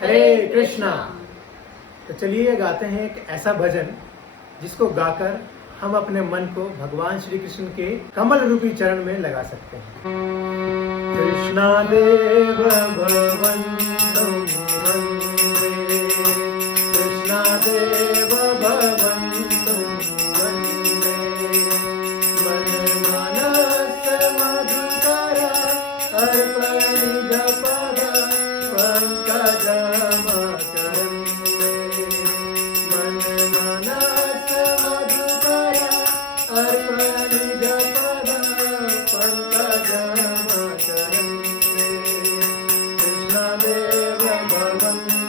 हरे कृष्णा। तो चलिए गाते हैं एक ऐसा भजन जिसको गाकर हम अपने मन को भगवान श्री कृष्ण के कमल रूपी चरण में लगा सकते हैं। कृष्णा देव भवन्तु वन्दे, कृष्णा देव भवन्तु वन्दे, मन मानस मधुकर अर्पण निज पद पंकजम करंदे, मन मानस मधुकर अर्पण निज पद पंकजम करंदे, कृष्ण देव भवन्तु